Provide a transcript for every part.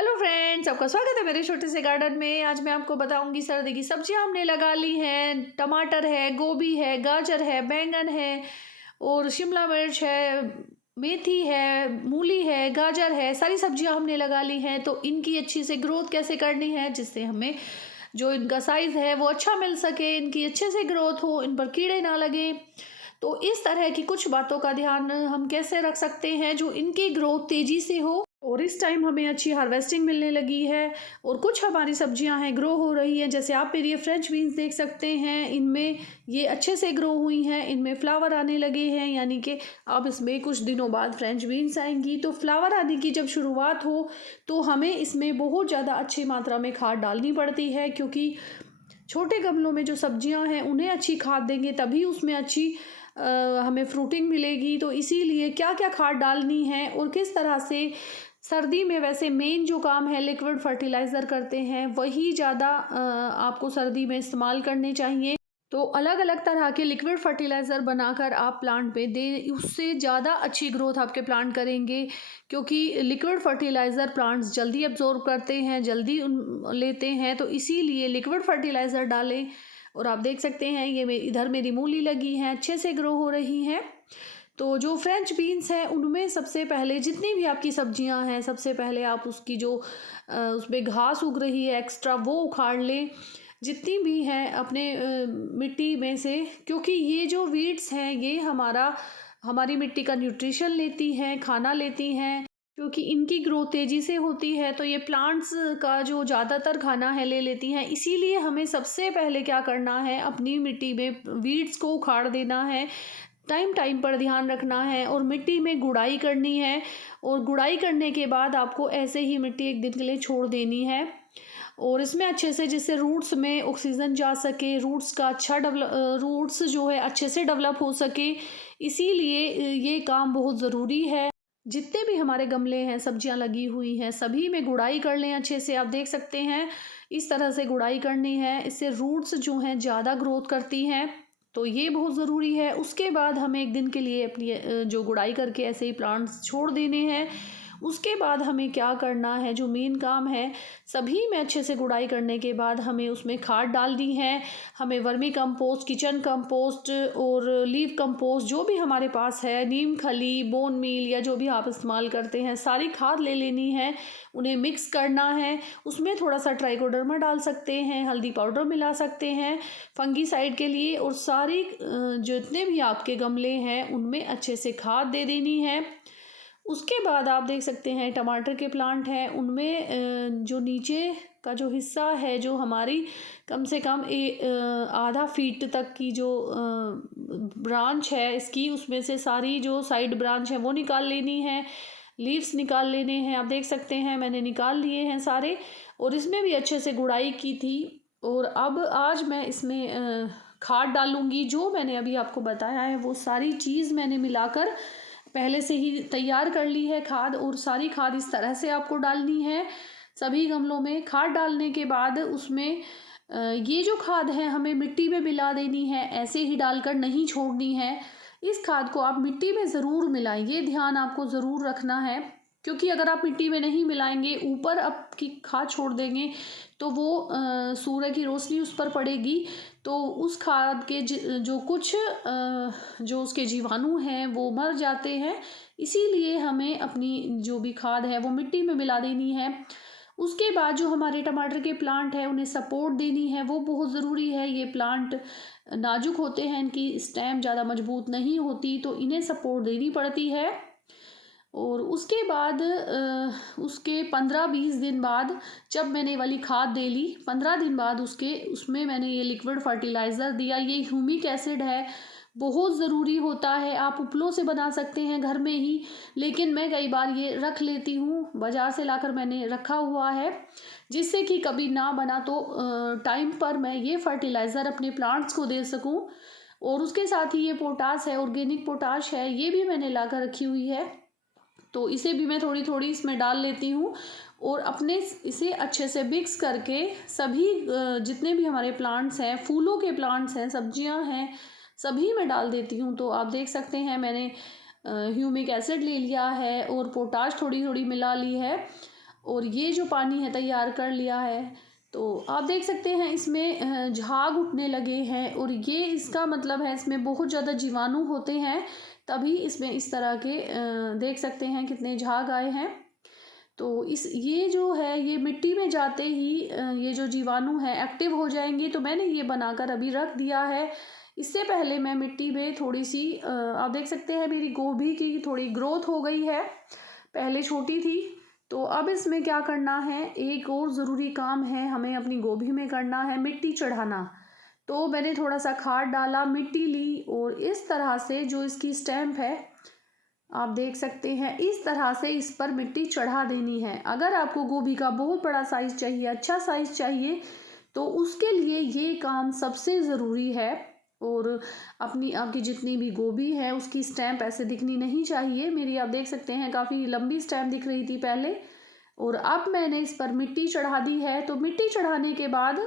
Hello friends, आपका स्वागत है मेरे छोटे से गार्डन में। आज मैं आपको बताऊंगी सर्दी की सब्जियां हमने लगा ली हैं। टमाटर है, गोभी है, गाजर है, बैंगन है और शिमला मिर्च है, मेथी है, मूली है, गाजर है। सारी सब्जियां हमने लगा ली हैं। तो इनकी अच्छी से ग्रोथ कैसे करनी है जिससे हमें जो इनका साइज़ है वो अच्छा मिल सके, इनकी अच्छे से ग्रोथ हो, इन पर कीड़े ना लगे। तो इस तरह की कुछ बातों का ध्यान हम कैसे रख सकते हैं जो इनकी ग्रोथ तेज़ी से हो। और इस टाइम हमें अच्छी हार्वेस्टिंग मिलने लगी है और कुछ हमारी सब्जियां हैं ग्रो हो रही हैं। जैसे आप मेरी ये फ्रेंच बीन्स देख सकते हैं, इनमें ये अच्छे से ग्रो हुई हैं, इनमें फ्लावर आने लगे हैं, यानी कि अब इसमें कुछ दिनों बाद फ्रेंच बीन्स आएंगी। तो फ्लावर आने की जब शुरुआत हो तो हमें इसमें बहुत ज़्यादा अच्छी मात्रा में खाद डालनी पड़ती है, क्योंकि छोटे गमलों में जो सब्जियां हैं उन्हें अच्छी खाद देंगे तभी उसमें अच्छी हमें फ्रूटिंग मिलेगी। तो इसीलिए क्या क्या खाद डालनी है और किस तरह से सर्दी में, वैसे मेन जो काम है लिक्विड फर्टिलाइज़र करते हैं वही ज़्यादा आपको सर्दी में इस्तेमाल करने चाहिए। तो अलग अलग तरह के लिक्विड फर्टिलाइज़र बनाकर आप प्लांट पे दे, उससे ज़्यादा अच्छी ग्रोथ आपके प्लांट करेंगे, क्योंकि लिक्विड फर्टिलाइज़र प्लांट्स जल्दी एब्जॉर्ब करते हैं, जल्दी लेते हैं। तो इसीलिए लिक्विड फर्टिलाइज़र डालें। और आप देख सकते हैं ये इधर मेरी मूली लगी हैं, अच्छे से ग्रो हो रही हैं। तो जो फ्रेंच बीन्स हैं उनमें सबसे पहले, जितनी भी आपकी सब्जियां हैं, सबसे पहले आप उसकी जो उसमें घास उग रही है एक्स्ट्रा वो उखाड़ लें, जितनी भी हैं अपने मिट्टी में से, क्योंकि ये जो वीड्स हैं ये हमारी मिट्टी का न्यूट्रिशन लेती हैं, खाना लेती हैं। क्योंकि इनकी ग्रोथ तेज़ी से होती है तो ये प्लांट्स का जो ज़्यादातर खाना है ले लेती हैं। इसीलिए हमें सबसे पहले क्या करना है, अपनी मिट्टी में वीड्स को उखाड़ देना है, टाइम टाइम पर ध्यान रखना है और मिट्टी में गुड़ाई करनी है। और गुड़ाई करने के बाद आपको ऐसे ही मिट्टी एक दिन के लिए छोड़ देनी है और इसमें अच्छे से, जिससे रूट्स में ऑक्सीजन जा सके, रूट्स का अच्छा रूट्स जो है अच्छे से डेवलप हो सके। इसीलिए ये काम बहुत ज़रूरी है। जितने भी हमारे गमले हैं, सब्जियां लगी हुई हैं, सभी में गुड़ाई कर लें अच्छे से। आप देख सकते हैं इस तरह से गुड़ाई करनी है, इससे रूट्स जो हैं ज़्यादा ग्रोथ करती हैं। तो ये बहुत ज़रूरी है। उसके बाद हमें एक दिन के लिए अपनी जो गुड़ाई करके ऐसे ही प्लांट्स छोड़ देने हैं। उसके बाद हमें क्या करना है, जो मेन काम है, सभी में अच्छे से गुड़ाई करने के बाद हमें उसमें खाद डालनी है। हमें वर्मी कंपोस्ट, किचन कंपोस्ट और लीव कंपोस्ट जो भी हमारे पास है, नीम खली, बोन मील या जो भी आप इस्तेमाल करते हैं, सारी खाद ले लेनी है, उन्हें मिक्स करना है। उसमें थोड़ा सा ट्राइकोडर्मा डाल सकते हैं, हल्दी पाउडर मिला सकते हैं फंगीसाइड के लिए, और सारी जितने भी आपके गमले हैं उनमें अच्छे से खाद दे देनी है। उसके बाद आप देख सकते हैं टमाटर के प्लांट हैं, उनमें जो नीचे का जो हिस्सा है, जो हमारी कम से कम आधा फीट तक की जो ब्रांच है इसकी, उसमें से सारी जो साइड ब्रांच है वो निकाल लेनी है, लीव्स निकाल लेने हैं। आप देख सकते हैं मैंने निकाल लिए हैं सारे, और इसमें भी अच्छे से गुड़ाई की थी। और अब आज मैं इसमें खाद डालूंगी। जो मैंने अभी आपको बताया है वो सारी चीज़ मैंने मिलाकर पहले से ही तैयार कर ली है खाद, और सारी खाद इस तरह से आपको डालनी है सभी गमलों में। खाद डालने के बाद उसमें ये जो खाद है हमें मिट्टी में मिला देनी है, ऐसे ही डालकर नहीं छोड़नी है। इस खाद को आप मिट्टी में ज़रूर मिलाएं, ये ध्यान आपको ज़रूर रखना है, क्योंकि अगर आप मिट्टी में नहीं मिलाएंगे, ऊपर आपकी खाद छोड़ देंगे तो वो सूर्य की रोशनी उस पर पड़ेगी, तो उस खाद के जो कुछ जो उसके जीवाणु हैं वो मर जाते हैं। इसीलिए हमें अपनी जो भी खाद है वो मिट्टी में मिला देनी है। उसके बाद जो हमारे टमाटर के प्लांट हैं उन्हें सपोर्ट देनी है, वो बहुत ज़रूरी है। ये प्लांट नाजुक होते हैं, इनकी स्टेम ज़्यादा मजबूत नहीं होती, तो इन्हें सपोर्ट देनी पड़ती है। और उसके बाद उसके 15-20 दिन बाद, जब मैंने ये वाली खाद दे ली, 15 दिन बाद उसमें मैंने ये लिक्विड फर्टिलाइज़र दिया। ये ह्यूमिक एसिड है, बहुत ज़रूरी होता है। आप उपलों से बना सकते हैं घर में ही, लेकिन मैं कई बार ये रख लेती हूँ, बाज़ार से लाकर मैंने रखा हुआ है, जिससे कि कभी ना बना तो टाइम पर मैं ये फर्टिलाइज़र अपने प्लांट्स को दे सकूँ। और उसके साथ ही ये पोटाश है, ऑर्गेनिक पोटाश है, ये भी मैंने ला कर रखी हुई है, तो इसे भी मैं थोड़ी थोड़ी इसमें डाल लेती हूँ। और अपने इसे अच्छे से मिक्स करके सभी जितने भी हमारे प्लांट्स हैं, फूलों के प्लांट्स हैं, सब्जियां हैं, सभी में डाल देती हूँ। तो आप देख सकते हैं मैंने ह्यूमिक एसिड ले लिया है और पोटाश थोड़ी थोड़ी मिला ली है, और ये जो पानी है तैयार कर लिया है। तो आप देख सकते हैं इसमें झाग उठने लगे हैं और ये इसका मतलब है इसमें बहुत ज़्यादा जीवाणु होते हैं, तभी इसमें इस तरह के देख सकते हैं कितने झाग आए हैं। तो ये जो है ये मिट्टी में जाते ही ये जो जीवाणु है एक्टिव हो जाएंगे। तो मैंने ये बनाकर अभी रख दिया है। इससे पहले मैं मिट्टी में थोड़ी सी आप देख सकते हैं मेरी गोभी की थोड़ी ग्रोथ हो गई है, पहले छोटी थी। तो अब इसमें क्या करना है, एक और ज़रूरी काम है हमें अपनी गोभी में करना है, मिट्टी चढ़ाना। तो मैंने थोड़ा सा खाद डाला, मिट्टी ली और इस तरह से जो इसकी स्टैम्प है आप देख सकते हैं, इस तरह से इस पर मिट्टी चढ़ा देनी है। अगर आपको गोभी का बहुत बड़ा साइज़ चाहिए, अच्छा साइज़ चाहिए, तो उसके लिए ये काम सबसे ज़रूरी है। और आपकी जितनी भी गोभी है उसकी स्टैम्प ऐसे दिखनी नहीं चाहिए। मेरी आप देख सकते हैं काफ़ी लंबी स्टैम्प दिख रही थी पहले, और अब मैंने इस पर मिट्टी चढ़ा दी है। तो मिट्टी चढ़ाने के बाद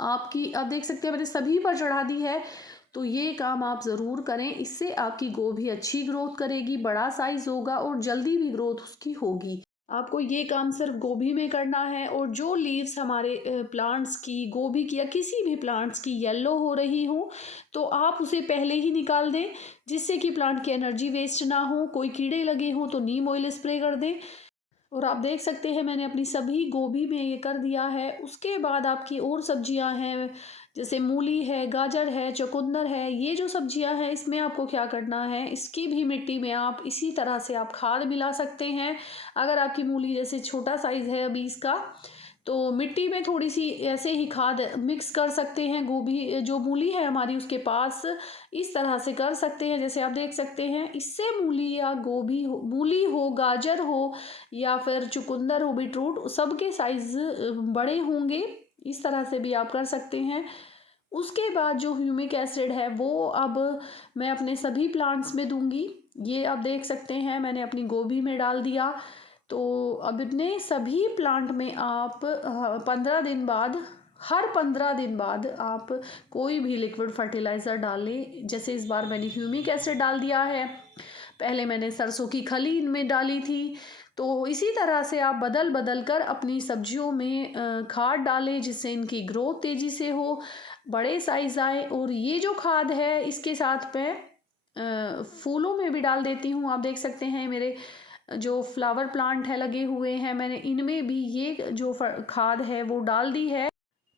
आप देख सकते हैं मैंने सभी पर चढ़ा दी है। तो ये काम आप ज़रूर करें, इससे आपकी गोभी अच्छी ग्रोथ करेगी, बड़ा साइज़ होगा और जल्दी भी ग्रोथ उसकी होगी। आपको ये काम सिर्फ गोभी में करना है। और जो लीव्स हमारे प्लांट्स की, गोभी की या किसी भी प्लांट्स की येलो हो रही हो, तो आप उसे पहले ही निकाल दें, जिससे कि प्लांट की एनर्जी वेस्ट ना हो। कोई कीड़े लगे हों तो नीम ऑयल स्प्रे कर दें। और आप देख सकते हैं मैंने अपनी सभी गोभी में ये कर दिया है। उसके बाद आपकी और सब्जियां हैं, जैसे मूली है, गाजर है, चुकंदर है, ये जो सब्जियां हैं इसमें आपको क्या करना है, इसकी भी मिट्टी में आप इसी तरह से आप खाद मिला सकते हैं। अगर आपकी मूली जैसे छोटा साइज़ है अभी इसका, तो मिट्टी में थोड़ी सी ऐसे ही खाद मिक्स कर सकते हैं। गोभी जो मूली है हमारी उसके पास इस तरह से कर सकते हैं, जैसे आप देख सकते हैं। इससे मूली या गोभी हो, मूली हो, गाजर हो या फिर चुकंदर हो, बीटरूट, सबके साइज़ बड़े होंगे। इस तरह से भी आप कर सकते हैं। उसके बाद जो ह्यूमिक एसिड है वो अब मैं अपने सभी प्लांट्स में दूंगी। ये आप देख सकते हैं मैंने अपनी गोभी में डाल दिया। तो अब अपने सभी प्लांट में आप 15 दिन बाद, हर 15 दिन बाद आप कोई भी लिक्विड फर्टिलाइज़र डालें। जैसे इस बार मैंने ह्यूमिक एसिड डाल दिया है, पहले मैंने सरसों की खली इनमें डाली थी। तो इसी तरह से आप बदल बदल कर अपनी सब्जियों में खाद डालें, जिससे इनकी ग्रोथ तेज़ी से हो, बड़े साइज़ आए। और ये जो खाद है इसके साथ मैं फूलों में भी डाल देती हूँ। आप देख सकते हैं मेरे जो फ्लावर प्लांट है लगे हुए हैं, मैंने इनमें भी ये जो खाद है वो डाल दी है।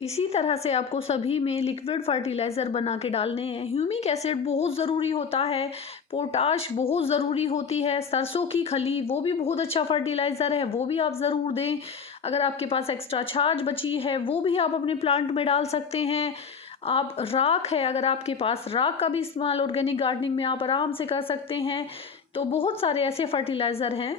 इसी तरह से आपको सभी में लिक्विड फर्टिलाइज़र बना के डालने हैं। ह्यूमिक एसिड बहुत ज़रूरी होता है, पोटाश बहुत ज़रूरी होती है, सरसों की खली वो भी बहुत अच्छा फर्टिलाइज़र है, वो भी आप ज़रूर दें। अगर आपके पास एक्स्ट्रा छाछ बची है वो भी आप अपने प्लांट में डाल सकते हैं। आप राख है, अगर आपके पास राख का भी इस्तेमाल ऑर्गेनिक गार्डनिंग में आप आराम से कर सकते हैं। तो बहुत सारे ऐसे फर्टिलाइज़र हैं